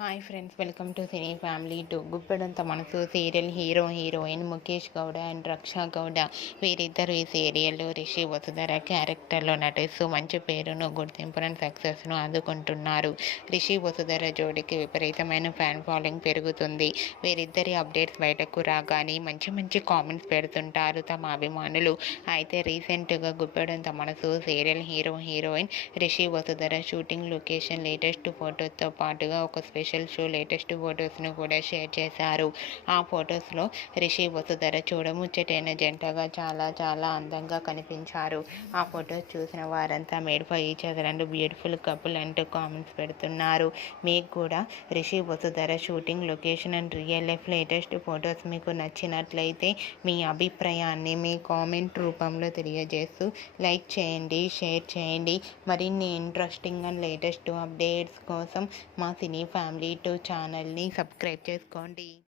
Hi friends, welcome to cine family two. Guppedantha Manasu serial hero heroine Mukesh Gowda and Raksha Gowda వీరిద్దరు ఈ సీరియల్లో రిషి వసుధర క్యారెక్టర్లో నటిస్తూ మంచి పేరును, గుర్తింపును, సక్సెస్ను అందుకుంటున్నారు. రిషి వసుధర జోడికి విపరీతమైన ఫ్యాన్ ఫాలోయింగ్ పెరుగుతుంది. వీరిద్దరి అప్డేట్స్ బయటకు రాగానే మంచి మంచి కామెంట్స్ పెడుతుంటారు తమ అభిమానులు. అయితే రీసెంట్గా Guppedantha Manasu serial hero heroine Rishi Vasudhara shooting location latest ఫోటోతో పాటుగా ఒక స్పెషల్ షో లేటెస్ట్ ఫొటోస్ను కూడా షేర్ చేశారు. ఆ ఫొటోస్లో రిషి వసుధర చూడముచ్చటైన జంటగా చాలా చాలా అందంగా కనిపించారు. ఆ ఫొటోస్ చూసిన వారంతా made for each other and beautiful couple అంటూ కామెంట్స్ పెడుతున్నారు. మీకు కూడా Rishi Vasudhara shooting location and real life latest photos మీకు నచ్చినట్లయితే మీ అభిప్రాయాన్ని మీ కామెంట్ రూపంలో తెలియజేస్తూ లైక్ చేయండి, షేర్ చేయండి. మరిన్ని ఇంట్రెస్టింగ్ అండ్ లేటెస్ట్ అప్డేట్స్ కోసం మా సినీ ఫ్యామిలీ 2 ఛానల్ని సబ్స్క్రైబ్ చేసుకోండి.